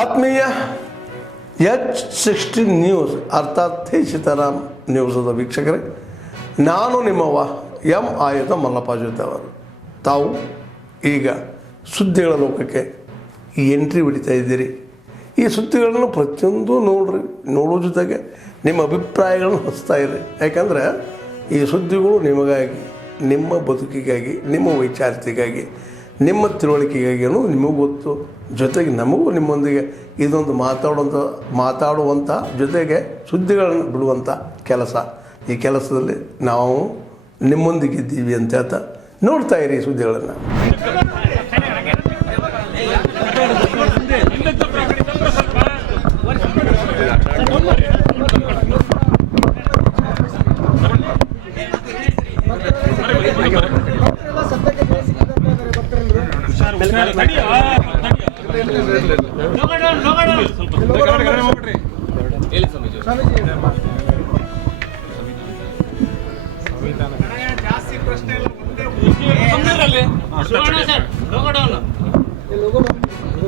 ಆತ್ಮೀಯ H16 news ಅರ್ಥಾತ್ ಥೇ ಸೀತಾರಾಮ್ ನ್ಯೂಸದ ವೀಕ್ಷಕರೇ, ನಾನು ನಿಮ್ಮವ ಎಂ ಆಯುಧ ಮಲ್ಲಪ್ಪ ಜೊತೆ ಅವರು. ತಾವು ಈಗ ಸುದ್ದಿಗಳ ಲೋಕಕ್ಕೆ ಎಂಟ್ರಿ ಹೊಡಿತಾ ಇದ್ದೀರಿ. ಈ ಸುದ್ದಿಗಳನ್ನು ಪ್ರತಿಯೊಂದು ನೋಡೋ ಜೊತೆಗೆ ನಿಮ್ಮ ಅಭಿಪ್ರಾಯಗಳನ್ನು ಹಚ್ತಾ ಇರಿ. ಯಾಕಂದರೆ ಈ ಸುದ್ದಿಗಳು ನಿಮಗಾಗಿ, ನಿಮ್ಮ ಬದುಕಿಗಾಗಿ, ನಿಮ್ಮ ವೈಚಾರಿಕೆಗಾಗಿ, ನಿಮ್ಮ ತಿಳುವಳಿಕೆಗಾಗಿ ಅನ್ನೋದು ನಿಮಗೂ ಗೊತ್ತು. ಜೊತೆಗೆ ನಮಗೂ ನಿಮ್ಮೊಂದಿಗೆ ಇದೊಂದು ಮಾತಾಡುವಂಥ ಜೊತೆಗೆ ಸುದ್ದಿಗಳನ್ನು ಬಿಡುವಂಥ ಕೆಲಸ. ಈ ಕೆಲಸದಲ್ಲಿ ನಾವು ನಿಮ್ಮೊಂದಿಗಿದ್ದೀವಿ ಅಂತ ಹೇಳ್ತಾ ನೋಡ್ತಾ ಇರಿ ಈ ಸುದ್ದಿಗಳನ್ನು.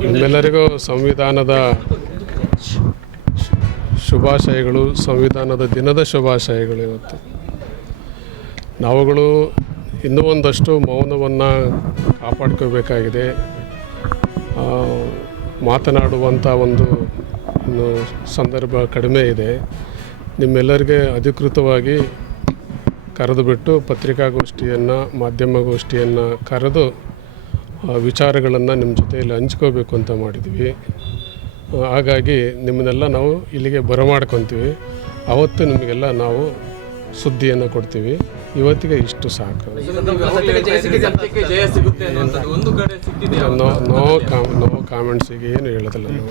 ನಿಮ್ಮೆಲ್ಲರಿಗೂ ಸಂವಿಧಾನದ ಶುಭಾಶಯಗಳು, ಸಂವಿಧಾನದ ದಿನದ ಶುಭಾಶಯಗಳು. ಇವತ್ತು ನಾವುಗಳು ಇನ್ನೂ ಒಂದಷ್ಟು ಮೌನವನ್ನು ಕಾಪಾಡ್ಕೋಬೇಕಾಗಿದೆ. ಮಾತನಾಡುವಂಥ ಒಂದು ಸಂದರ್ಭ ಕಡಿಮೆ ಇದೆ. ನಿಮ್ಮೆಲ್ಲರಿಗೆ ಅಧಿಕೃತವಾಗಿ ಕರೆದುಬಿಟ್ಟು ಪತ್ರಿಕಾಗೋಷ್ಠಿಯನ್ನು, ಮಾಧ್ಯಮಗೋಷ್ಠಿಯನ್ನು ಕರೆದು ವಿಚಾರಗಳನ್ನು ನಿಮ್ಮ ಜೊತೆಯಲ್ಲಿ ಹಂಚ್ಕೋಬೇಕು ಅಂತ ಮಾಡಿದ್ವಿ. ಹಾಗಾಗಿ ನಿಮ್ಮನ್ನೆಲ್ಲ ನಾವು ಇಲ್ಲಿಗೆ ಬರಮಾಡ್ಕೊತೀವಿ. ಅವತ್ತು ನಿಮಗೆಲ್ಲ ನಾವು ಸುದ್ದಿಯನ್ನು ಕೊಡ್ತೀವಿ. ಇವತ್ತಿಗೆ ಇಷ್ಟು ಸಾಕು. ನೋ ಕಾಮೆಂಟ್ಸಿಗೆ ಏನು ಹೇಳೋದಿಲ್ಲ ನಾವು.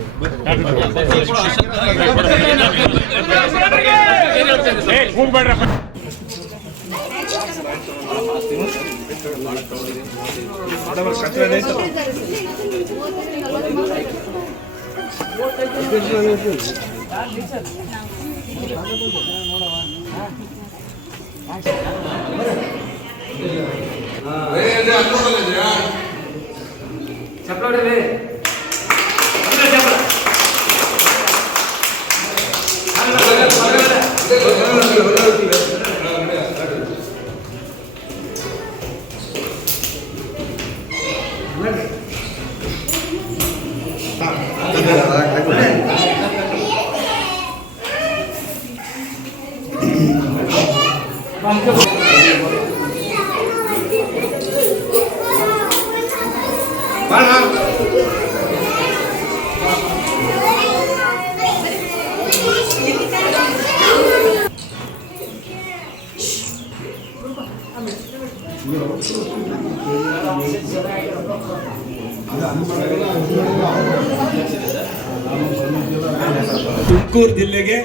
ತುಮಕೂರು ಜಿಲ್ಲೆಗೆ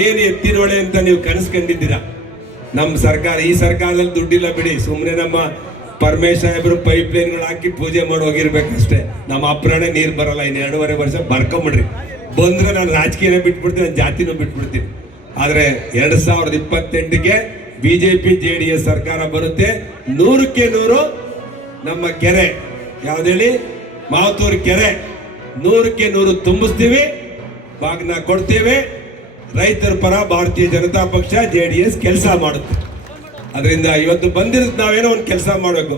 ಏನು ಎತ್ತಿನೊಳೆ ಅಂತ ನೀವು ಕನಸು ಕಂಡಿದ್ದೀರಾ? ನಮ್ಮ ಸರ್ಕಾರ, ಈ ಸರ್ಕಾರದಲ್ಲಿ ದುಡ್ಡಿಲ್ಲ ಬಿಡಿ. ಸುಮ್ಮನೆ ನಮ್ಮ ಪರಮೇಶ್ ಸಾಹೇಬರು ಪೈಪ್ ಲೈನ್ಗಳು ಹಾಕಿ ಪೂಜೆ ಮಾಡಿ ಹೋಗಿರ್ಬೇಕಷ್ಟೇ. ನಮ್ಮ ಅಪ್ರಾಣೆ ನೀರು ಬರಲ್ಲ. ಇನ್ನು 2.5 ವರ್ಷ ಬರ್ಕೊಂಬಿಡ್ರಿ. ಬಂದ್ರೆ ನಾನು ರಾಜಕೀಯನೇ ಬಿಟ್ಬಿಡ್ತೀನಿ, ನಾನು ಜಾತಿನೂ ಬಿಟ್ಬಿಡ್ತೀನಿ. ಆದರೆ 2028ಗೆ BJP JDS ಸರ್ಕಾರ ಬರುತ್ತೆ. 100ಕ್ಕೆ 100 ನಮ್ಮ ಕೆರೆ ಯಾವ್ದೇಳಿ, ಮಾವತೂರು ಕೆರೆ 100ಕ್ಕೆ 100 ತುಂಬಿಸ್ತೀವಿ, ಬಾಗ್ನ ಕೊಡ್ತೀವಿ. ರೈತರ ಪರ ಭಾರತೀಯ ಜನತಾ ಪಕ್ಷ JDS ಕೆಲಸ ಮಾಡುತ್ತೆ. ಅದರಿಂದ ಇವತ್ತು ಬಂದಿರೋದು ನಾವೇನೋ ಒಂದು ಕೆಲಸ ಮಾಡಬೇಕು.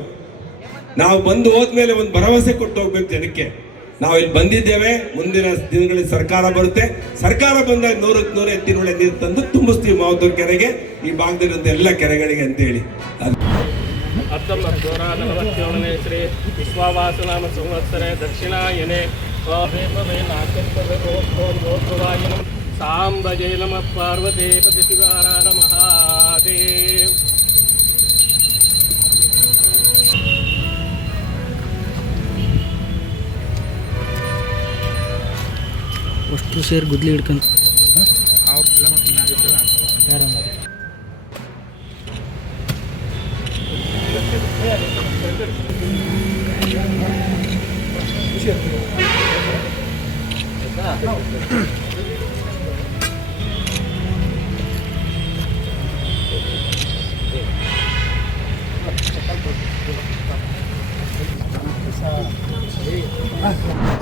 ನಾವು ಬಂದು ಹೋದ್ಮೇಲೆ ಒಂದು ಭರವಸೆ ಕೊಟ್ಟು ಹೋಗ್ಬೇಕು ಜನಕ್ಕೆ. ನಾವು ಇಲ್ಲಿ ಬಂದಿದ್ದೇವೆ, ಮುಂದಿನ ದಿನಗಳಲ್ಲಿ ಸರ್ಕಾರ ಬರುತ್ತೆ. ಸರ್ಕಾರ ಬಂದಾಗ 100ಕ್ಕೆ 100 ಎತ್ತಿನೊಳೆ ನೀರು ತಂದು ತುಂಬಿಸ್ತೀವಿ ಮಾವತೂರು ಕೆರೆಗೆ, ಈ ಭಾಗದಲ್ಲಿರುವಂಥ ಎಲ್ಲ ಕೆರೆಗಳಿಗೆ ಅಂತೇಳಿ. 1947ನೇ ಶ್ರೀ ವಿಶ್ವಾವಾಸನಾಮ ಸಂವತ್ಸರೆ ದಕ್ಷಿಣಾಯನೆ ಸಾಂಬಜಯ ನಮ ಪಾರ್ವತಿ ಪತಿ ಶಿವಾರಾರ ಮಹಾದೇವ್. ಅಷ್ಟು ಸೇರಿ ಗುದ್ಲಿ ಹಿಡ್ಕೊಂಡು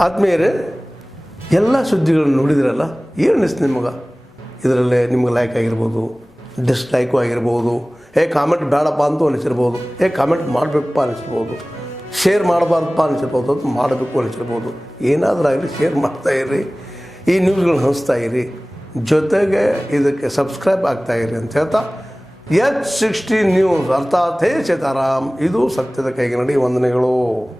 ಆತ್ಮೀಯರೇ, ಎಲ್ಲ ಸುದ್ದಿಗಳನ್ನು ನೋಡಿದ್ರಲ್ಲ, ಏನು ಅನಿಸ್ತು ನಿಮಗೆ? ಇದರಲ್ಲೇ ನಿಮ್ಗೆ ಲೈಕ್ ಆಗಿರ್ಬೋದು, ಡಿಸ್ಲೈಕು ಆಗಿರ್ಬೋದು, ಕಾಮೆಂಟ್ ಬೇಡಪ್ಪ ಅಂತೂ ಅನಿಸಿರ್ಬೋದು, ಕಾಮೆಂಟ್ ಮಾಡಬೇಕಪ್ಪ ಅನಿಸಿರ್ಬೋದು, ಶೇರ್ ಮಾಡಬಾರ್ದಪ್ಪ ಅನಿಸಿರ್ಬೋದು, ಅದು ಮಾಡಬೇಕು ಅನಿಸಿರ್ಬೋದು. ಏನಾದರೂ ಆಗಲಿ ಶೇರ್ ಮಾಡ್ತಾಯಿರಿ, ಈ ನ್ಯೂಸ್ಗಳನ್ನ ಹಂಚ್ತಾ ಇರಿ, ಜೊತೆಗೆ ಇದಕ್ಕೆ ಸಬ್ಸ್ಕ್ರೈಬ್ ಆಗ್ತಾಯಿರಿ ಅಂತ ಹೇಳ್ತಾ H16 ನ್ಯೂಸ್ ಅರ್ಥಾತ್ ಹೇ ಸೀತಾರಾಮ್, ಇದು ಸತ್ಯದ ಕೈಗೆ ನಡಿ. ವಂದನೆಗಳು.